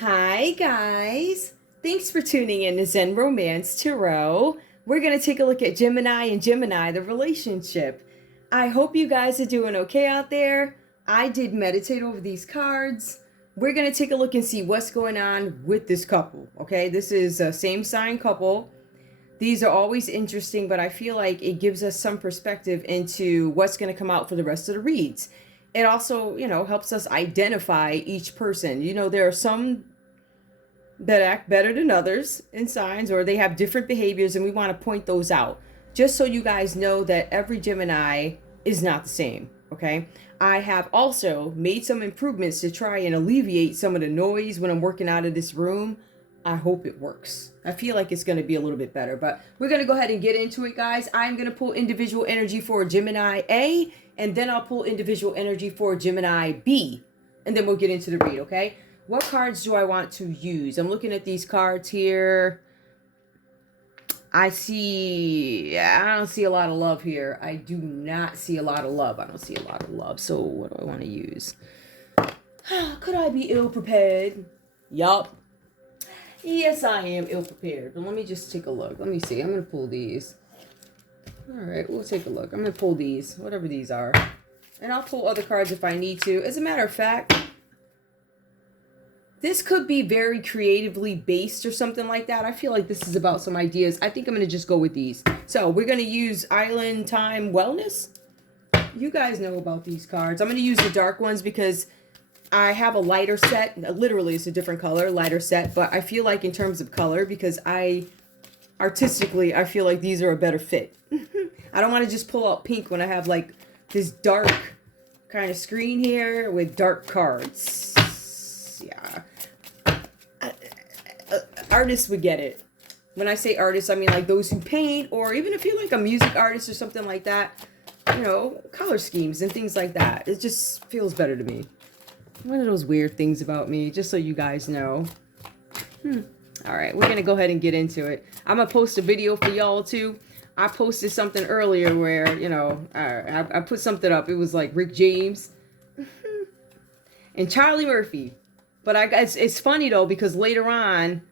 Hi guys! Thanks for tuning in to Zen Romance Tarot. We're going to take a look at Gemini and Gemini, the relationship. I hope you guys are doing okay out there. I did meditate over these cards. We're going to take a look and see what's going on with this couple, okay? This is a same sign couple. These are always interesting, but I feel like it gives us some perspective into what's going to come out for the rest of the reads. It also, helps us identify each person. There are some that act better than others in signs, or they have different behaviors, and we want to point those out. Just so you guys know that every Gemini is not the same, okay? I have also made some improvements to try and alleviate some of the noise when I'm working out of this room. I hope it works. I feel like it's going to be a little bit better, but we're going to go ahead and get into it, guys. I'm going to pull individual energy for Gemini A, and then I'll pull individual energy for Gemini B, and then we'll get into the read, okay? What cards do I want to use? I'm looking at these cards here. I don't see a lot of love here. I do not see a lot of love. I don't see a lot of love. So what do I want to use? Could I be ill-prepared? Yup. Yes, I am ill-prepared. But let me just take a look. Let me see. I'm going to pull these. All right, we'll take a look. I'm going to pull these, whatever these are. And I'll pull other cards if I need to. As a matter of fact, this could be very creatively based or something like that. I feel like this is about some ideas. I think I'm going to just go with these. So we're going to use Island Time Wellness. You guys know about these cards. I'm going to use the dark ones because I have a lighter set. Literally, it's a different color, lighter set. But I feel like in terms of color, because artistically, I feel like these are a better fit. I don't want to just pull out pink when I have like this dark kind of screen here with dark cards. Yeah. Artists would get it. When I say artists, I mean like those who paint, or even if you're like a music artist or something like that, color schemes and things like that. It just feels better to me. One of those weird things about me, just so you guys know. All right, we're going to go ahead and get into it. I'm going to post a video for y'all too. I posted something earlier where, I put something up. It was like Rick James and Charlie Murphy. But it's funny though, because later on,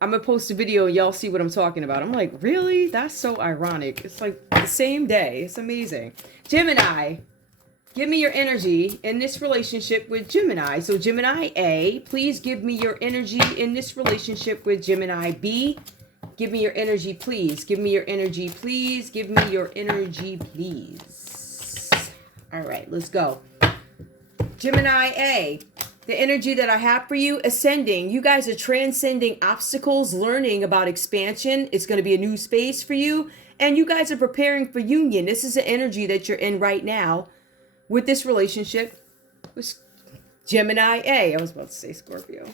I'm going to post a video and y'all see what I'm talking about. I'm like, really? That's so ironic. It's like the same day. It's amazing. Gemini, give me your energy in this relationship with Gemini. So Gemini A, please give me your energy in this relationship with Gemini B. Give me your energy, please. Give me your energy, please. Give me your energy, please. All right, let's go. Gemini A. The energy that I have for you, ascending. You guys are transcending obstacles, learning about expansion. It's going to be a new space for you. And you guys are preparing for union. This is the energy that you're in right now with this relationship with Gemini A. I was about to say Scorpio.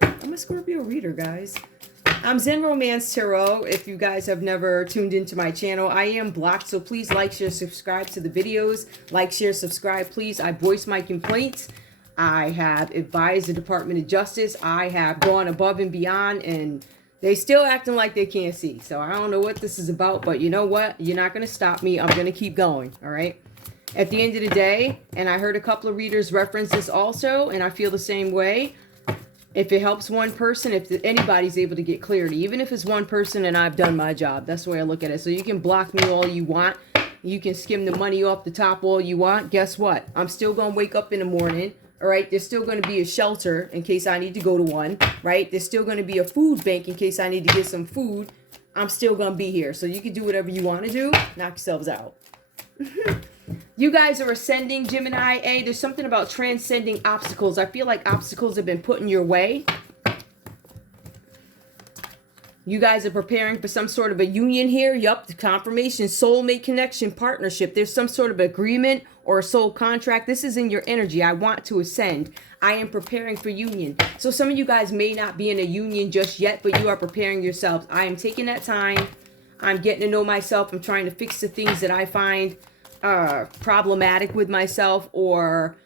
I'm a Scorpio reader, guys. I'm Zen Romance Tarot. If you guys have never tuned into my channel, I am blocked. So please like, share, subscribe to the videos. Like, share, subscribe, please. I voice my complaints. I have advised the Department of Justice. I have gone above and beyond, and they still acting like they can't see. So I don't know what this is about, but you know what? You're not going to stop me. I'm going to keep going, all right? At the end of the day, and I heard a couple of readers reference this also, and I feel the same way. If it helps one person, if anybody's able to get clarity, even if it's one person and I've done my job, that's the way I look at it. So you can block me all you want. You can skim the money off the top all you want. Guess what? I'm still going to wake up in the morning. All right, there's still going to be a shelter in case I need to go to one, right? There's still going to be a food bank in case I need to get some food. I'm still going to be here. So you can do whatever you want to do. Knock yourselves out. You guys are ascending, Gemini A. There's something about transcending obstacles. I feel like obstacles have been put in your way. You guys are preparing for some sort of a union here. Yup, the confirmation, soulmate connection, partnership. There's some sort of agreement or a soul contract. This is in your energy. I want to ascend. I am preparing for union. So some of you guys may not be in a union just yet, but you are preparing yourselves. I am taking that time. I'm getting to know myself. I'm trying to fix the things that I find problematic with myself, or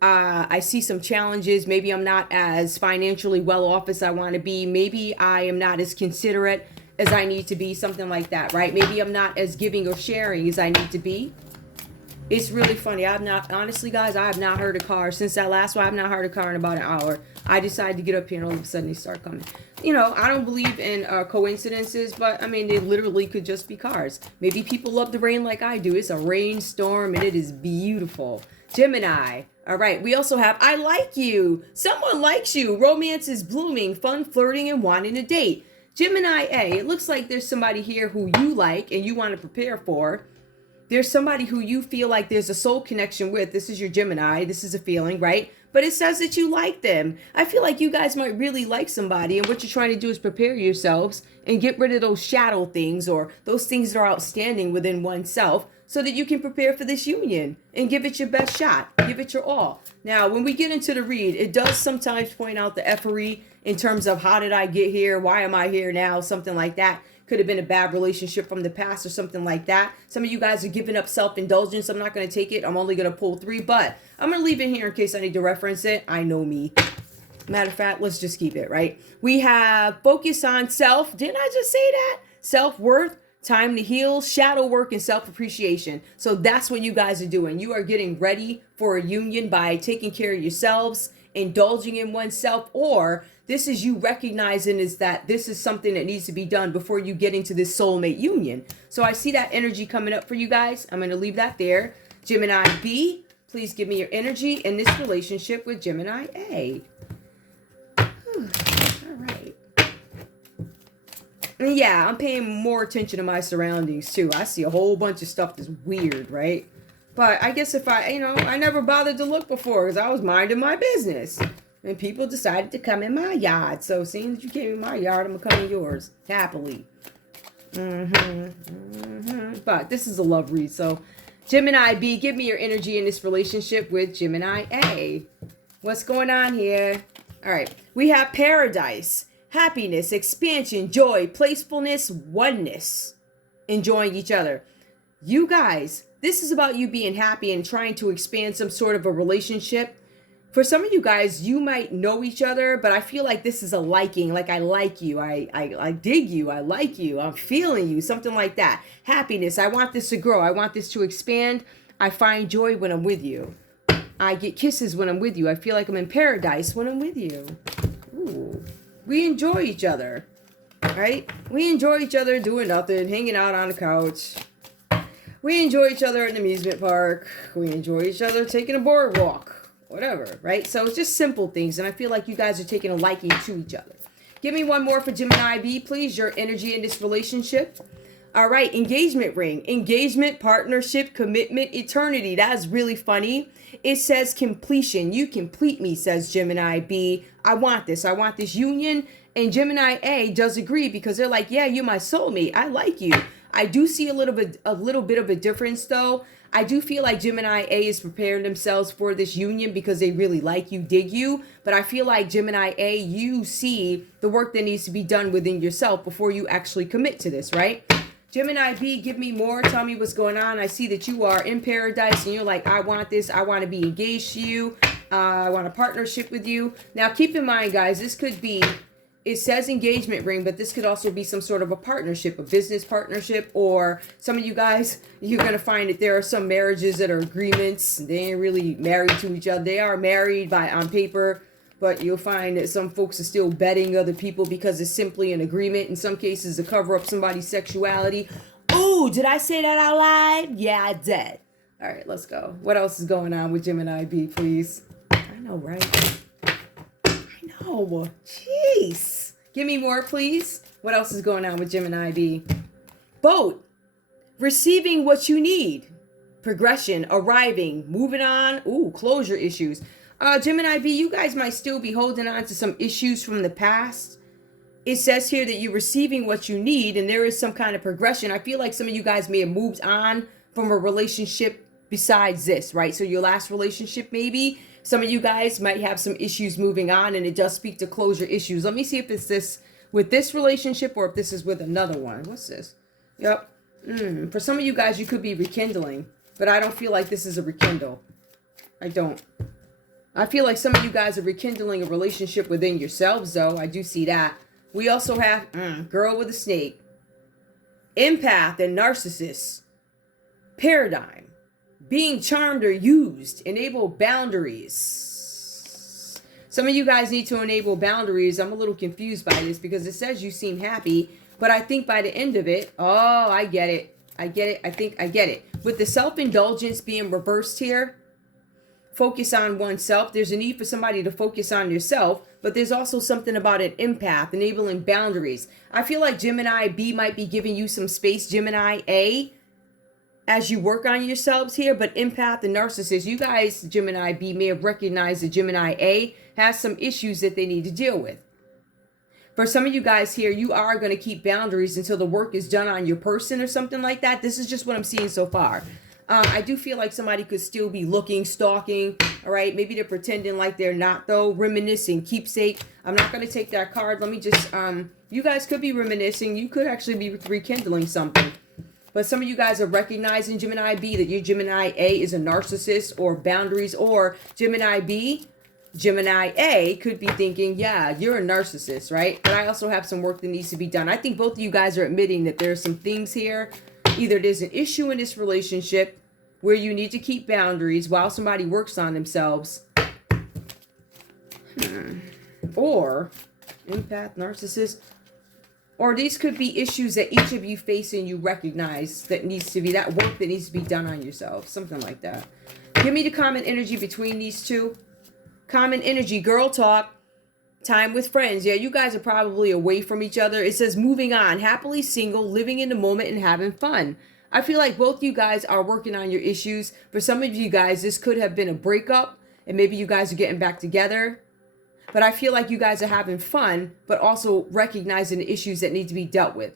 I see some challenges. Maybe I'm not as financially well off as I want to be. Maybe I am not as considerate as I need to be, something like that, right? Maybe I'm not as giving or sharing as I need to be. It's really funny. I've not, honestly, guys, I have not heard a car since that last one. I've not heard a car in about an hour. I decided to get up here and all of a sudden they start coming. You know, I don't believe in coincidences, but I mean, they literally could just be cars. Maybe people love the rain like I do. It's a rainstorm and it is beautiful. Gemini. All right. We also have, I like you. Someone likes you. Romance is blooming. Fun, flirting, and wanting to date. Gemini A. It looks like there's somebody here who you like and you want to prepare for. There's somebody who you feel like there's a soul connection with. This is your Gemini. This is a feeling, right? But it says that you like them. I feel like you guys might really like somebody, and what you're trying to do is prepare yourselves and get rid of those shadow things or those things that are outstanding within oneself so that you can prepare for this union and give it your best shot. Give it your all. Now, when we get into the read, it does sometimes point out the effery in terms of how did I get here? Why am I here now? Something like that. Could have been a bad relationship from the past or something like that. Some of you guys are giving up self-indulgence. I'm not going to take it. I'm only going to pull 3, but I'm going to leave it here in case I need to reference it. I know me. Matter of fact, let's just keep it, right? We have focus on self. Didn't I just say that? Self-worth, time to heal, shadow work, and self-appreciation. So that's what you guys are doing. You are getting ready for a union by taking care of yourselves, indulging in oneself, or this is you recognizing is that this is something that needs to be done before you get into this soulmate union. So I see that energy coming up for you guys. I'm going to leave that there. Gemini B, please give me your energy in this relationship with Gemini A. All right. And yeah, I'm paying more attention to my surroundings too. I see a whole bunch of stuff that's weird, right? But I guess if I never bothered to look before because I was minding my business. And people decided to come in my yard. So seeing that you came in my yard, I'm going to come in yours. Happily. But this is a love read. So Gemini B, give me your energy in this relationship with Gemini A. What's going on here? All right. We have paradise, happiness, expansion, joy, playfulness, oneness. Enjoying each other. You guys, this is about you being happy and trying to expand some sort of a relationship. For some of you guys, you might know each other, but I feel like this is a liking. Like I like you. I dig you. I like you. I'm feeling you. Something like that. Happiness. I want this to grow. I want this to expand. I find joy when I'm with you. I get kisses when I'm with you. I feel like I'm in paradise when I'm with you. Ooh. We enjoy each other. Right? We enjoy each other doing nothing, hanging out on the couch. We enjoy each other at an amusement park. We enjoy each other taking a boardwalk. Whatever, right? So it's just simple things. And I feel like you guys are taking a liking to each other. Give me one more for Gemini B, please. Your energy in this relationship. All right. Engagement ring. Engagement, partnership, commitment, eternity. That's really funny. It says completion. You complete me, says Gemini B. I want this. I want this union. And Gemini A does agree because they're like, yeah, you're my soulmate. I like you. I do see a little bit of a difference though. I do feel like Gemini A is preparing themselves for this union because they really like you, dig you. But I feel like Gemini A, you see the work that needs to be done within yourself before you actually commit to this, right? Gemini B, give me more. Tell me what's going on. I see that you are in paradise and you're like, I want this. I want to be engaged to you. I want a partnership with you. Now, keep in mind, guys, this could be... It says engagement ring, but this could also be some sort of a partnership, a business partnership, or some of you guys, you're going to find that there are some marriages that are agreements. They ain't really married to each other. They are married on paper, but you'll find that some folks are still betting other people because it's simply an agreement. In some cases, to cover up somebody's sexuality. Ooh, did I say that out loud? Yeah, I did. All right, let's go. What else is going on with Gemini B, please? I know, right? Oh, jeez. Give me more, please. What else is going on with Gemini B? Boat. Receiving what you need. Progression. Arriving. Moving on. Ooh, closure issues. Gemini B, you guys might still be holding on to some issues from the past. It says here that you're receiving what you need and there is some kind of progression. I feel like some of you guys may have moved on from a relationship besides this, right? So your last relationship maybe. Some of you guys might have some issues moving on and it does speak to closure issues. Let me see if it's this with this relationship or if this is with another one. What's this? Yep. For some of you guys, you could be rekindling, but I don't feel like this is a rekindle. I don't. I feel like some of you guys are rekindling a relationship within yourselves, though. I do see that. We also have girl with a snake, empath and narcissist, paradigm, being charmed or used. Enable boundaries. Some of you guys need to enable boundaries. I'm a little confused by this because it says you seem happy, but I think by the end of it, oh, I get it. I get it. I think I get it. With the self-indulgence being reversed here, focus on oneself. There's a need for somebody to focus on yourself, but there's also something about an empath, enabling boundaries. I feel like Gemini B might be giving you some space, Gemini A, as you work on yourselves here, but empath and narcissist, you guys, Gemini B, may have recognized that Gemini A has some issues that they need to deal with. For some of you guys here, you are going to keep boundaries until the work is done on your person or something like that. This is just what I'm seeing so far. I do feel like somebody could still be looking, stalking, all right? Maybe they're pretending like they're not, though. Reminiscing, keepsake. I'm not going to take that card. Let me just, you guys could be reminiscing. You could actually be rekindling something. But some of you guys are recognizing, Gemini B, that your Gemini A is a narcissist or boundaries, or Gemini B, Gemini A could be thinking, yeah, you're a narcissist, right? But I also have some work that needs to be done. I think both of you guys are admitting that there's some things here. Either there's an issue in this relationship where you need to keep boundaries while somebody works on themselves. Or empath, narcissist. Or these could be issues that each of you face and you recognize that needs to be, that work that needs to be done on yourself. Something like that. Give me the common energy between these two. Common energy, girl talk, time with friends. Yeah, you guys are probably away from each other. It says moving on, happily single, living in the moment and having fun. I feel like both you guys are working on your issues. For some of you guys, this could have been a breakup and maybe you guys are getting back together. But I feel like you guys are having fun, but also recognizing the issues that need to be dealt with.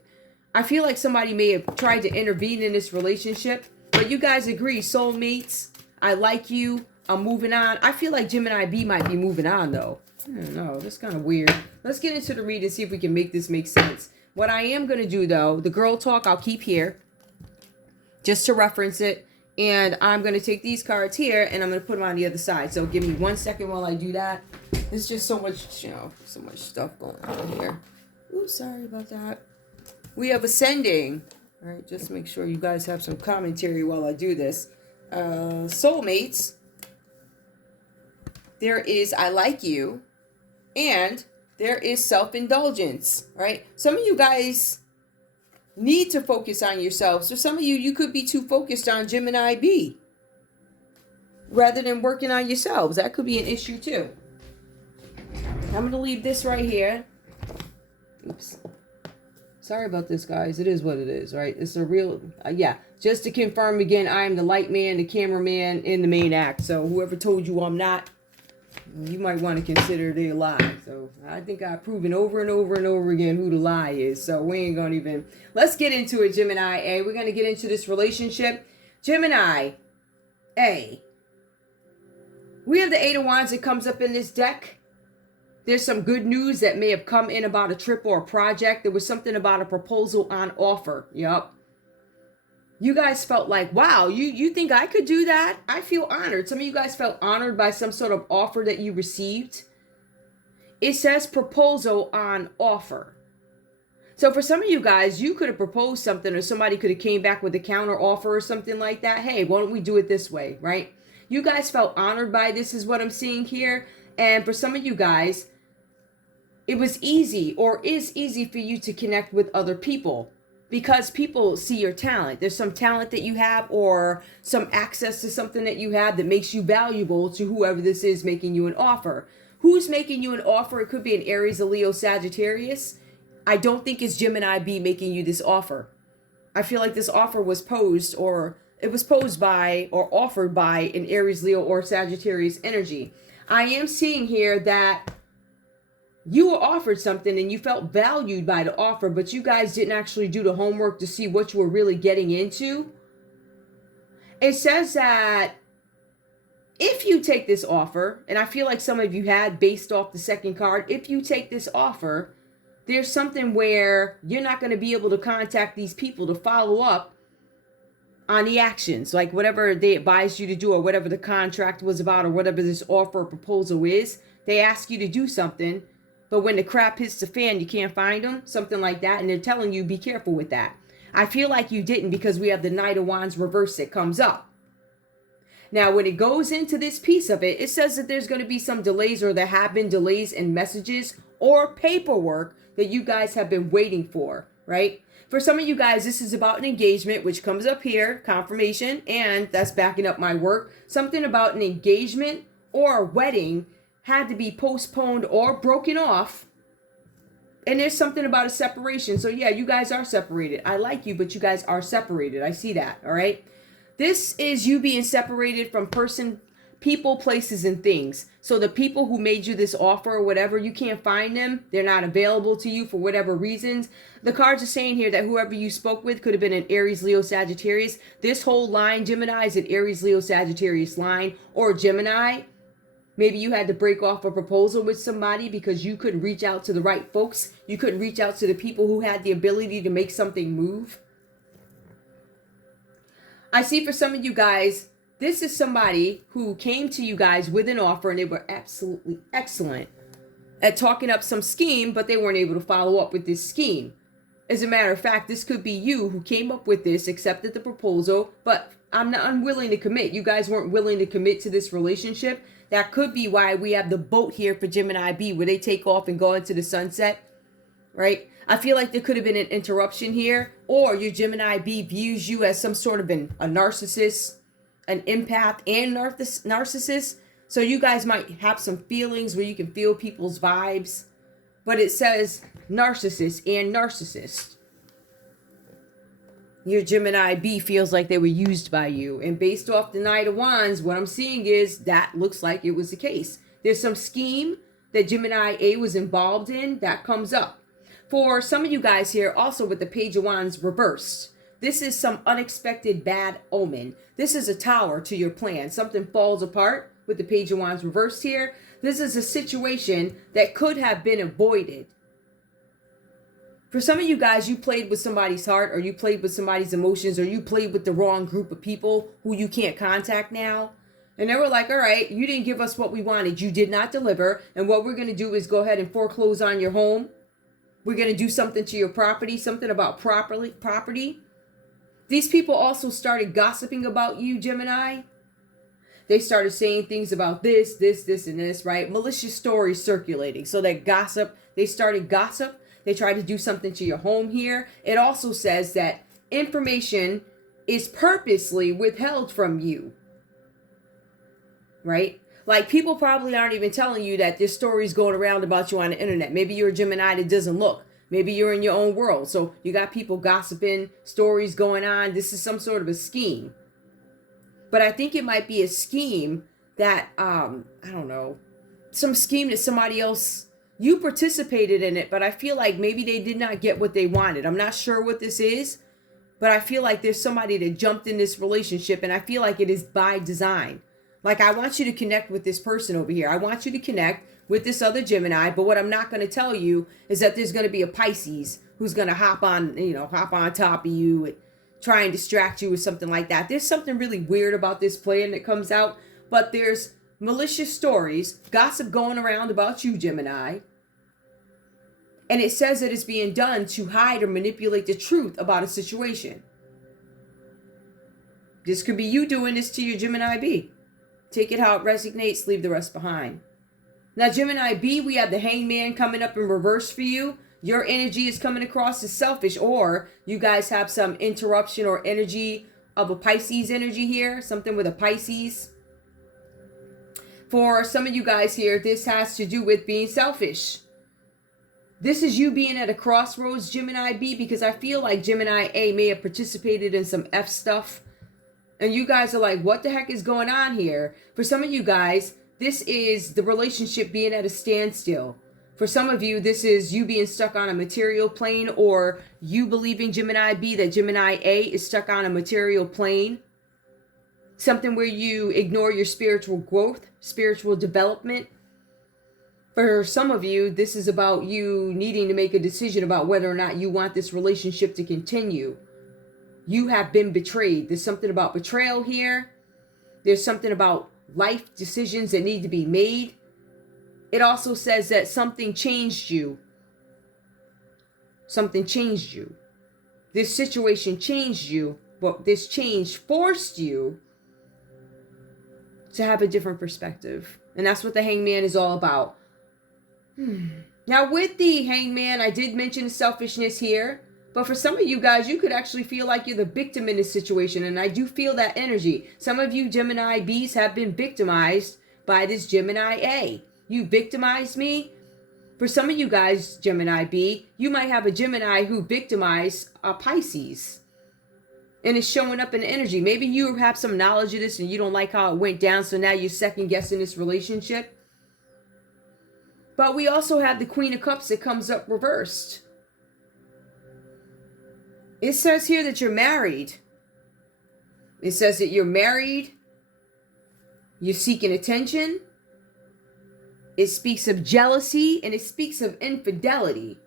I feel like somebody may have tried to intervene in this relationship, but you guys agree, soulmates, I like you, I'm moving on. I feel like Gemini B might be moving on, though. I don't know, that's kind of weird. Let's get into the read and see if we can make this make sense. What I am going to do, though, the girl talk I'll keep here, just to reference it. And I'm going to take these cards here, and I'm going to put them on the other side. So give me 1 second while I do that. There's just so much, you know, so much stuff going on here. Ooh, sorry about that. We have ascending. All right, just make sure you guys have some commentary while I do this. Soulmates. There is I like you. And there is self-indulgence, right? Some of you guys need to focus on yourselves. So some of you could be too focused on Gemini B rather than working on yourselves. That could be an issue too. I'm going to leave this right here. Oops. Sorry about this, guys. It is what it is, right? It's a real, yeah. Just to confirm again, I am the light man, the cameraman in the main act. So whoever told you I'm not, you might want to consider it a lie. So I think I've proven over and over and over again who the lie is. So we ain't going to even, let's get into it, Gemini A. We're going to get into this relationship. Gemini A. We have the Eight of Wands that comes up in this deck. There's some good news that may have come in about a trip or a project. There was something about a proposal on offer. Yup. You guys felt like, wow, you think I could do that? I feel honored. Some of you guys felt honored by some sort of offer that you received. It says proposal on offer. So for some of you guys, you could have proposed something or somebody could have came back with a counter offer or something like that. Hey, why don't we do it this way, right? You guys felt honored by this is what I'm seeing here. And for some of you guys, it was easy or is easy for you to connect with other people because people see your talent. There's some talent that you have or some access to something that you have that makes you valuable to whoever this is making you an offer. Who's making you an offer? It could be an Aries, a Leo, Sagittarius. I don't think it's Gemini B making you this offer. I feel like this offer was posed or it was posed by or offered by an Aries, Leo, or Sagittarius energy. I am seeing here that you were offered something and you felt valued by the offer, but you guys didn't actually do the homework to see what you were really getting into. It says that if you take this offer, and I feel like some of you had based off the second card, if you take this offer, there's something where you're not going to be able to contact these people to follow up on the actions, like whatever they advised you to do or whatever the contract was about or whatever this offer or proposal is. They ask you to do something, but when the crap hits the fan, you can't find them, something like that. And they're telling you, be careful with that. I feel like you didn't because we have the Knight of Wands reverse that comes up. Now, when it goes into this piece of it, it says that there's going to be some delays, or there have been delays in messages or paperwork that you guys have been waiting for, right? For some of you guys, this is about an engagement, which comes up here, confirmation, and that's backing up my work. Something about an engagement or a wedding had to be postponed or broken off. And there's something about a separation. So yeah, you guys are separated. I like you, but you guys are separated. I see that, all right? This is you being separated from people, places, and things. So the people who made you this offer or whatever, you can't find them. They're not available to you for whatever reasons. The cards are saying here that whoever you spoke with could have been an Aries, Leo, Sagittarius. This whole line, Gemini, is an Aries, Leo, Sagittarius line. Or Gemini, maybe you had to break off a proposal with somebody because you couldn't reach out to the right folks. You couldn't reach out to the people who had the ability to make something move. I see for some of you guys, this is somebody who came to you guys with an offer and they were absolutely excellent at talking up some scheme, but they weren't able to follow up with this scheme. As a matter of fact, this could be you who came up with this, accepted the proposal, but I'm not unwilling to commit. You guys weren't willing to commit to this relationship. That could be why we have the boat here for Gemini B, where they take off and go into the sunset, right? I feel like there could have been an interruption here, or your Gemini B views you as some sort of a narcissist, an empath and narcissist. So you guys might have some feelings where you can feel people's vibes, but it says narcissist and narcissist. Your Gemini B feels like they were used by you. And based off the Knight of Wands, what I'm seeing is that looks like it was the case. There's some scheme that Gemini A was involved in that comes up. For some of you guys here, also with the Page of Wands reversed, this is some unexpected bad omen. This is a tower to your plan. Something falls apart with the Page of Wands reversed here. This is a situation that could have been avoided. For some of you guys, you played with somebody's heart, or you played with somebody's emotions, or you played with the wrong group of people who you can't contact now. And they were like, all right, you didn't give us what we wanted. You did not deliver. And what we're going to do is go ahead and foreclose on your home. We're going to do something to your property, something about property. These people also started gossiping about you, Gemini. They started saying things about this, and this, right? Malicious stories circulating. So that gossip, they started gossip. They tried to do something to your home here. It also says that information is purposely withheld from you, right? Like, people probably aren't even telling you that this story's going around about you on the internet. Maybe you're a Gemini that doesn't look. Maybe you're in your own world. So you got people gossiping, stories going on. This is some sort of a scheme. But I think it might be a scheme that, I don't know, some scheme that somebody else, you participated in it, but I feel like maybe they did not get what they wanted. I'm not sure what this is, but I feel like there's somebody that jumped in this relationship, and I feel like it is by design. Like, I want you to connect with this person over here. I want you to connect with this other Gemini, but what I'm not going to tell you is that there's going to be a Pisces who's going to hop on top of you and try and distract you with something like that. There's something really weird about this plan that comes out, but there's malicious stories, gossip going around about you, Gemini. And it says that it's being done to hide or manipulate the truth about a situation. This could be you doing this to your Gemini B. Take it how it resonates, leave the rest behind. Now, Gemini B, we have the Hangman coming up in reverse for you. Your energy is coming across as selfish, or you guys have some interruption or energy of a Pisces energy here, something with a Pisces. For some of you guys here, this has to do with being selfish. This is you being at a crossroads, Gemini B, because I feel like Gemini A may have participated in some F stuff. And you guys are like, what the heck is going on here? For some of you guys, this is the relationship being at a standstill. For some of you, this is you being stuck on a material plane, or you believing, Gemini B, that Gemini A is stuck on a material plane. Something where you ignore your spiritual growth, spiritual development. For some of you, this is about you needing to make a decision about whether or not you want this relationship to continue. You have been betrayed. There's something about betrayal here. There's something about life decisions that need to be made. It also says that something changed you. Something changed you. This situation changed you, but this change forced you to have a different perspective. And that's what the Hangman is all about. Now, with the Hangman, I did mention selfishness here. But for some of you guys, you could actually feel like you're the victim in this situation. And I do feel that energy. Some of you Gemini Bs have been victimized by this Gemini A. You victimized me. For some of you guys, Gemini B, you might have a Gemini who victimized a Pisces. And it's showing up in energy. Maybe you have some knowledge of this and you don't like how it went down. So now you're second guessing this relationship. But we also have the Queen of Cups that comes up reversed. It says here that you're married. It says that you're married. You're seeking attention. It speaks of jealousy and it speaks of infidelity.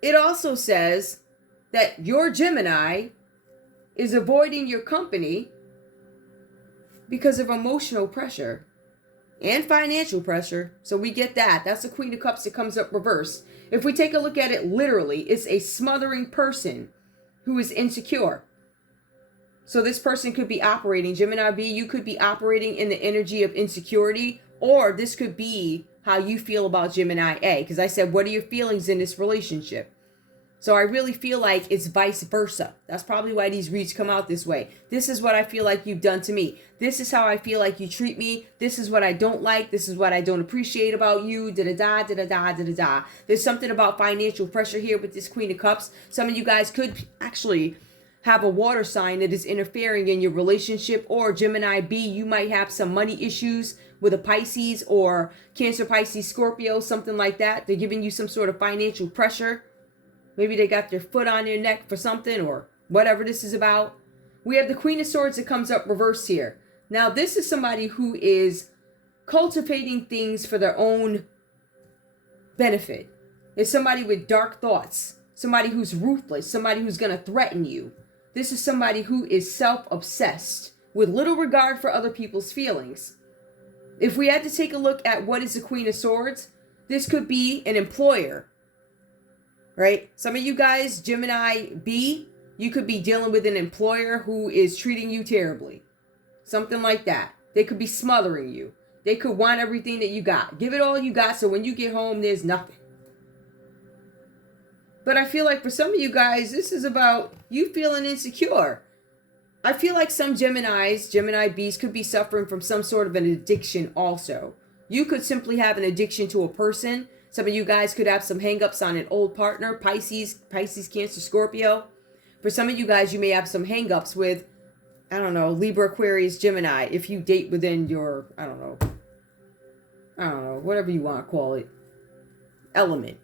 It also says that your Gemini is avoiding your company because of emotional pressure and financial pressure. So we get that. That's the Queen of Cups that comes up reversed. If we take a look at it literally, it's a smothering person who is insecure. So this person could be operating, Gemini B, you could be operating in the energy of insecurity, or this could be how you feel about Gemini A. Because I said, what are your feelings in this relationship? So I really feel like it's vice versa. That's probably why these reads come out this way. This is what I feel like you've done to me. This is how I feel like you treat me. This is what I don't like. This is what I don't appreciate about you. Da-da-da, da-da-da, da-da-da. There's something about financial pressure here with this Queen of Cups. Some of you guys could actually have a water sign that is interfering in your relationship. Or Gemini B, you might have some money issues with a Pisces or Cancer, Pisces, Scorpio, something like that. They're giving you some sort of financial pressure. Maybe they got their foot on their neck for something or whatever this is about. We have the Queen of Swords that comes up reversed here. Now, this is somebody who is cultivating things for their own benefit. It's somebody with dark thoughts, somebody who's ruthless, somebody who's going to threaten you. This is somebody who is self-obsessed with little regard for other people's feelings. If we had to take a look at what is the Queen of Swords, this could be an employer. Right? Some of you guys, Gemini B, you could be dealing with an employer who is treating you terribly. Something like that. They could be smothering you. They could want everything that you got. Give it all you got so when you get home, there's nothing. But I feel like for some of you guys, this is about you feeling insecure. I feel like some Geminis, Gemini Bs, could be suffering from some sort of an addiction also. You could simply have an addiction to a person. Some of you guys could have some hangups on an old partner, Pisces, Cancer, Scorpio. For some of you guys, you may have some hangups with, I don't know, Libra, Aquarius, Gemini. If you date within your, I don't know, whatever you want to call it, element.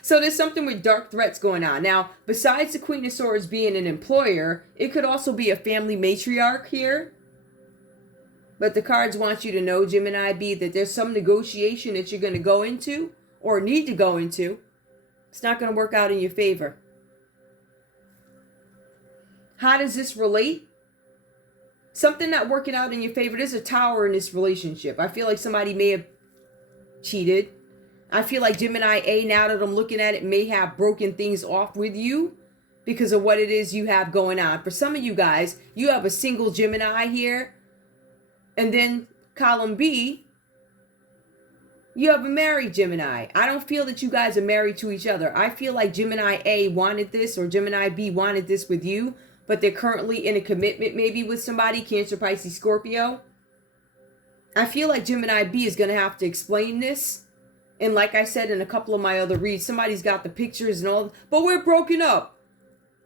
So there's something with dark threats going on. Now, besides the Queen of Swords being an employer, it could also be a family matriarch here. But the cards want you to know, Gemini B, that there's some negotiation that you're going to go into or need to go into. It's not going to work out in your favor. How does this relate? Something not working out in your favor. There's a tower in this relationship. I feel like somebody may have cheated. I feel like Gemini A, now that I'm looking at it, may have broken things off with you because of what it is you have going on. For some of you guys, you have a single Gemini here. And then column B, you have a married Gemini. I don't feel that you guys are married to each other. I feel like Gemini A wanted this or Gemini B wanted this with you, but they're currently in a commitment maybe with somebody, Cancer, Pisces, Scorpio. I feel like Gemini B is going to have to explain this. And like I said in a couple of my other reads, somebody's got the pictures and all, but we're broken up.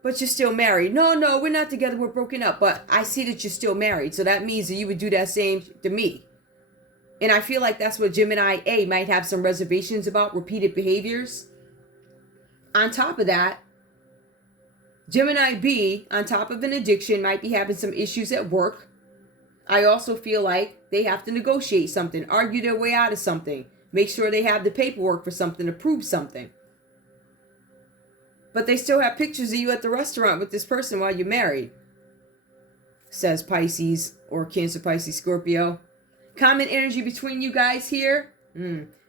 But you're still married. No, we're not together. We're broken up. But I see that you're still married. So that means that you would do that same to me. And I feel like that's what Gemini A might have some reservations about, repeated behaviors. On top of that, Gemini B, on top of an addiction, might be having some issues at work. I also feel like they have to negotiate something, argue their way out of something, make sure they have the paperwork for something to prove something. But they still have pictures of you at the restaurant with this person while you're married, says Pisces or Cancer, Pisces, Scorpio. Common energy between you guys here.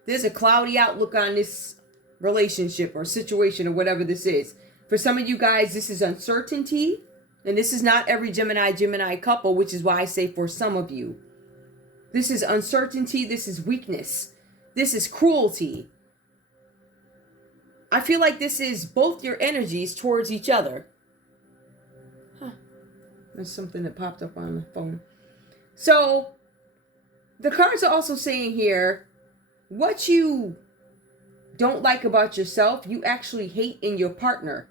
There's a cloudy outlook on this relationship or situation or whatever this is. For some of you guys, this is uncertainty. And this is not every Gemini couple, which is why I say for some of you. This is uncertainty. This is weakness. This is cruelty. I feel like this is both your energies towards each other. There's something that popped up on the phone. So, the cards are also saying here, what you don't like about yourself, you actually hate in your partner.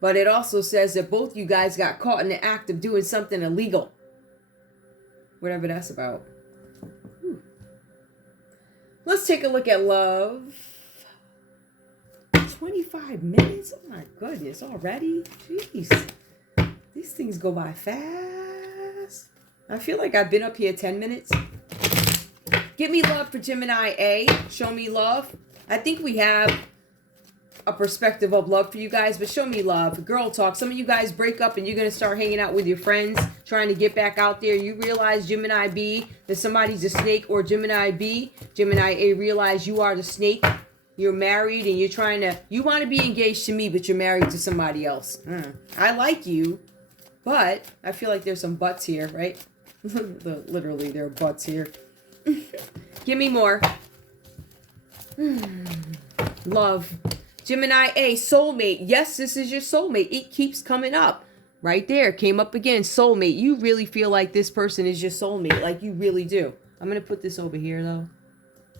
But it also says that both you guys got caught in the act of doing something illegal. Whatever that's about. Let's take a look at love. 25 minutes? Oh my goodness, already? Jeez. These things go by fast. I feel like I've been up here 10 minutes. Give me love for Gemini A. Show me love. I think we have a perspective of love for you guys, but show me love. Girl talk. Some of you guys break up and you're going to start hanging out with your friends, trying to get back out there. You realize, Gemini B, that somebody's a snake, or Gemini B, Gemini A, realize you are the snake. You're married and you're trying to, you want to be engaged to me, but you're married to somebody else. I like you, but I feel like there's some buts here, right? Literally, there are buts here. Give me more. Love. Gemini A, soulmate. Yes, this is your soulmate. It keeps coming up. Right there. Came up again. Soulmate. You really feel like this person is your soulmate. Like you really do. I'm going to put this over here, though.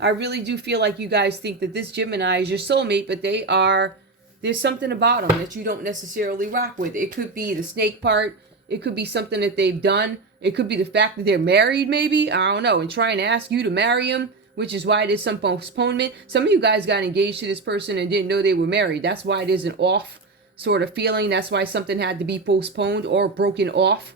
I really do feel like you guys think that this Gemini is your soulmate, but there's something about them that you don't necessarily rock with. It could be the snake part. It could be something that they've done. It could be the fact that they're married, maybe. I don't know. And trying to ask you to marry them, which is why there's some postponement. Some of you guys got engaged to this person and didn't know they were married. That's why there's an off sort of feeling. That's why something had to be postponed or broken off.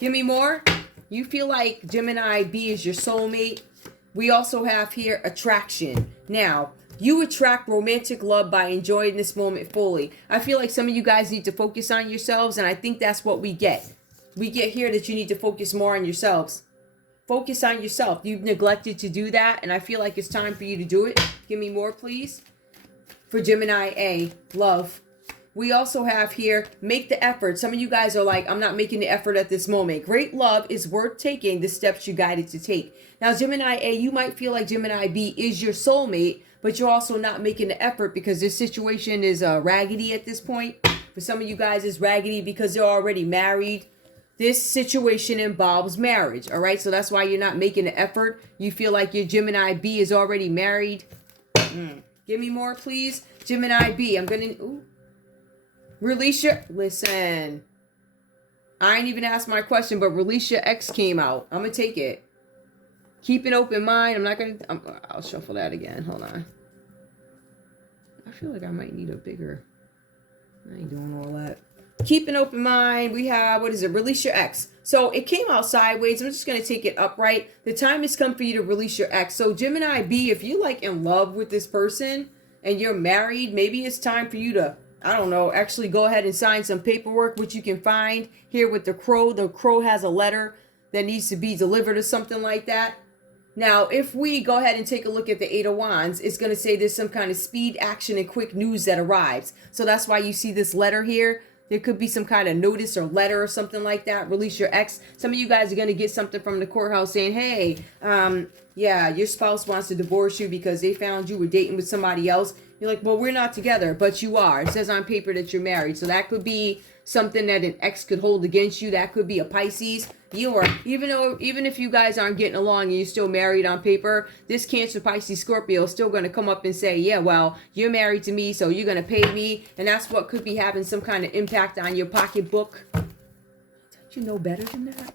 Give me more. You feel like Gemini B is your soulmate. We also have here attraction. Now, you attract romantic love by enjoying this moment fully. I feel like some of you guys need to focus on yourselves, and I think that's what we get. We get here that you need to focus more on yourselves. Focus on yourself. You've neglected to do that, and I feel like it's time for you to do it. Give me more, please. For Gemini A, love. We also have here, make the effort. Some of you guys are like, I'm not making the effort at this moment. Great love is worth taking the steps you guided to take. Now, Gemini A, you might feel like Gemini B is your soulmate, but you're also not making the effort because this situation is raggedy at this point. For some of you guys, it's raggedy because they're already married. This situation involves marriage, all right? So that's why you're not making the effort. You feel like your Gemini B is already married. Give me more, please. Gemini B, I'm going to... Release your... Listen. I ain't even asked my question, but release your ex came out. I'm going to take it. Keep an open mind. I'm not going to... I'll shuffle that again. Hold on. I feel like I might need a bigger... I ain't doing all that. Keep an open mind. We have... What is it? Release your ex. So it came out sideways. I'm just going to take it upright. The time has come for you to release your ex. So Gemini B, if you're like in love with this person and you're married, maybe it's time for you to... I don't know, actually go ahead and sign some paperwork, which you can find here with the crow. The crow has a letter that needs to be delivered or something like that. Now, if we go ahead and take a look at the Eight of Wands, it's going to say there's some kind of speed, action, and quick news that arrives. So that's why you see this letter here. There could be some kind of notice or letter or something like that. Release your ex. Some of you guys are going to get something from the courthouse saying, hey, yeah, your spouse wants to divorce you because they found you were dating with somebody else. You're like, well, we're not together, but you are. It says on paper that you're married. So that could be something that an ex could hold against you. That could be a Pisces. Even if you guys aren't getting along and you're still married on paper, this Cancer, Pisces, Scorpio is still going to come up and say, yeah, well, you're married to me, so you're going to pay me. And that's what could be having some kind of impact on your pocketbook. Don't you know better than that?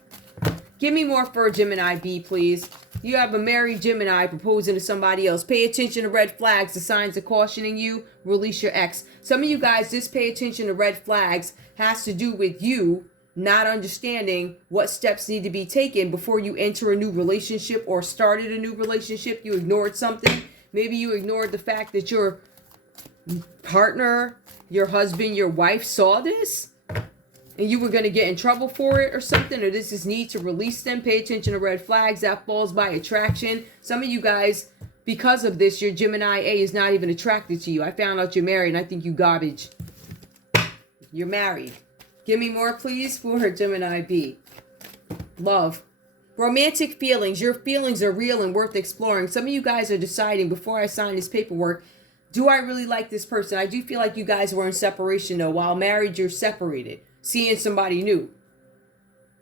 Give me more for Gemini B, please. You have a married Gemini proposing to somebody else. Pay attention to red flags. The signs are cautioning you. Release your ex. Some of you guys, this pay attention to red flags has to do with you not understanding what steps need to be taken before you enter a new relationship or started a new relationship. You ignored something. Maybe you ignored the fact that your partner, your husband, your wife saw this and you were going to get in trouble for it or something, or this is need to release them. Pay attention to red flags. That falls by attraction. Some of you guys because of this, your Gemini A is not even attracted to you. I found out you're married and I think you garbage. You're married. Give me more, please, for Gemini B. Love. Romantic feelings. Your feelings are real and worth exploring. Some of you guys are deciding before I sign this paperwork, do I really like this person? I do feel like you guys were in separation, though. While married, you're separated. Seeing somebody new.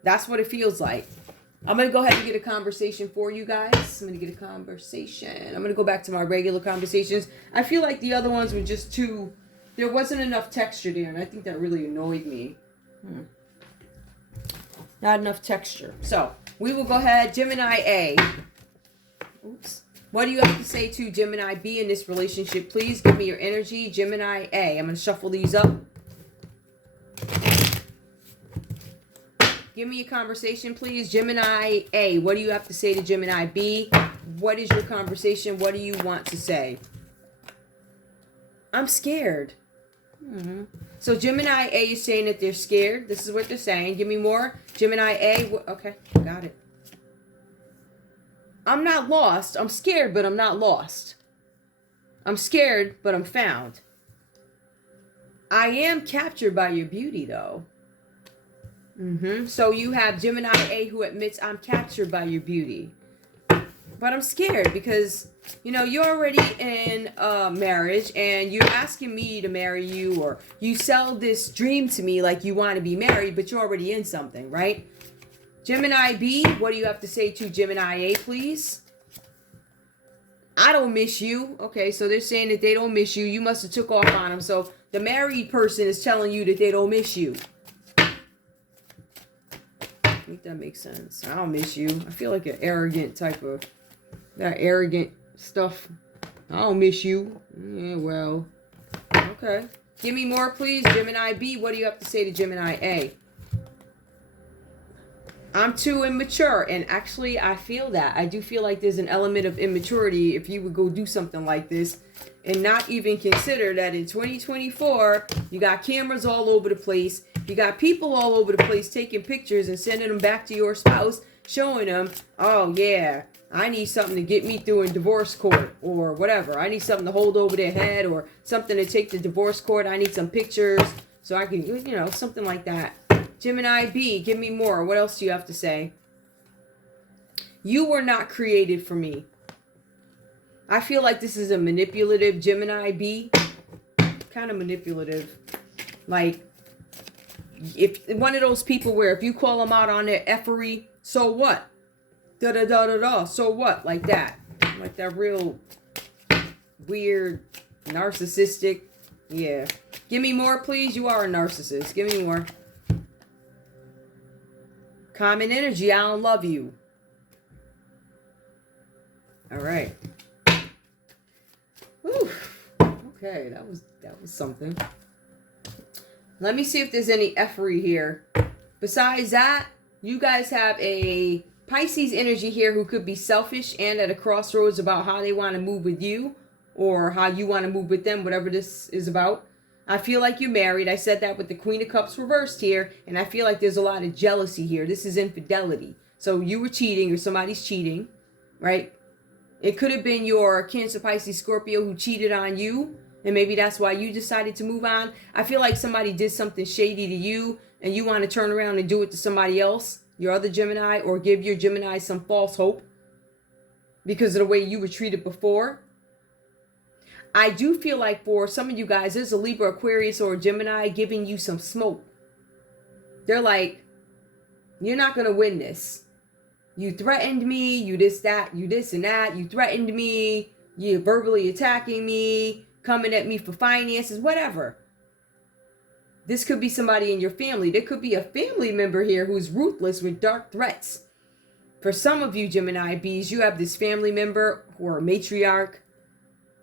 That's what it feels like. I'm going to go ahead and get a conversation for you guys. I'm going to get a conversation. I'm going to go back to my regular conversations. I feel like the other ones were just too... There wasn't enough texture there, and I think that really annoyed me. Not enough texture. So, we will go ahead. Gemini A. Oops. What do you have to say to Gemini B in this relationship? Please give me your energy. Gemini A. I'm going to shuffle these up. Give me a conversation, please. Gemini A, what do you have to say to Gemini B? What is your conversation? What do you want to say? I'm scared. So Gemini A is saying that they're scared. This is what they're saying. Give me more. Gemini A. Okay, got it. I'm not lost. I'm scared, but I'm not lost. I'm scared, but I'm found. I am captured by your beauty, though. So you have Gemini A who admits I'm captured by your beauty. But I'm scared because, you know, you're already in marriage and you're asking me to marry you, or you sell this dream to me like you want to be married, but you're already in something, right? Gemini B, what do you have to say to Gemini A, please? I don't miss you. Okay, so they're saying that they don't miss you. You must have took off on them. So the married person is telling you that they don't miss you. I think that makes sense. I don't miss you. I feel like an arrogant type of... That arrogant stuff. I don't miss you. Yeah, well. Okay. Give me more, please. Gemini B, what do you have to say to Gemini A? I'm too immature. And actually, I feel that. I do feel like there's an element of immaturity if you would go do something like this and not even consider that in 2024, you got cameras all over the place. You got people all over the place taking pictures and sending them back to your spouse, showing them, oh, yeah, I need something to get me through in divorce court or whatever. I need something to hold over their head or something to take to divorce court. I need some pictures so I can, you know, something like that. Gemini B, give me more. What else do you have to say? You were not created for me. I feel like this is a manipulative Gemini B. Kind of manipulative. Like, if one of those people where if you call them out on their effery, so what? Da-da-da-da-da, so what? Like that. Like that real weird, narcissistic. Yeah. Give me more, please. You are a narcissist. Give me more. Common energy, I don't love you. All right. Whew. Okay, that was something. Let me see if there's any effery here. Besides that, you guys have a Pisces energy here who could be selfish and at a crossroads about how they want to move with you or how you want to move with them, whatever this is about. I feel like you're married. I said that with the Queen of Cups reversed here, and I feel like there's a lot of jealousy here. This is infidelity. So you were cheating or somebody's cheating, right? It could have been your Cancer, Pisces, Scorpio who cheated on you, and maybe that's why you decided to move on. I feel like somebody did something shady to you, and you want to turn around and do it to somebody else, your other Gemini, or give your Gemini some false hope because of the way you were treated before. I do feel like for some of you guys, there's a Libra, Aquarius, or a Gemini giving you some smoke. They're like, you're not going to win this. You threatened me, you this, that, you this and that. You threatened me, you're verbally attacking me, coming at me for finances, whatever. This could be somebody in your family. There could be a family member here who's ruthless with dark threats. For some of you Gemini Bs, you have this family member or a matriarch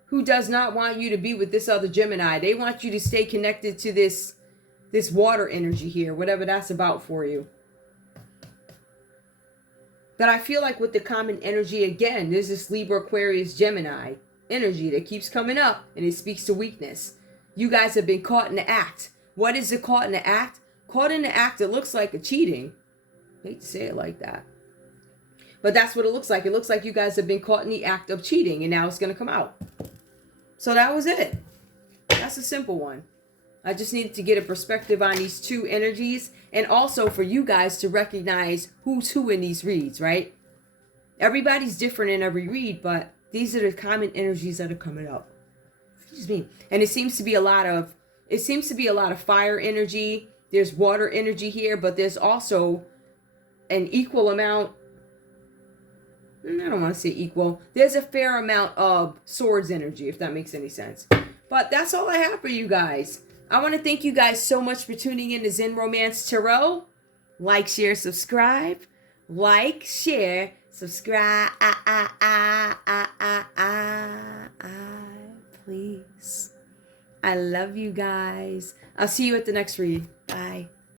who does not want you to be with this other Gemini. They want you to stay connected to this water energy here, whatever that's about for you. But I feel like with the common energy, again, there's this Libra, Aquarius, Gemini energy that keeps coming up, and it speaks to weakness. You guys have been caught in the act. What is it, caught in the act? Caught in the act, it looks like a cheating. I hate to say it like that. But that's what it looks like. It looks like you guys have been caught in the act of cheating, and now it's going to come out. So that was it. That's a simple one. I just needed to get a perspective on these two energies, and also for you guys to recognize who's who in these reads, right? Everybody's different in every read, but these are the common energies that are coming up. Excuse me. And it seems to be a lot of fire energy. There's water energy here, but there's also an equal amount. I don't want to say equal. There's a fair amount of swords energy, if that makes any sense. But that's all I have for you guys. I want to thank you guys so much for tuning in to Zen Romance Tarot. Like, share, subscribe. Like, share, subscribe. Please. I love you guys. I'll see you at the next read. Bye.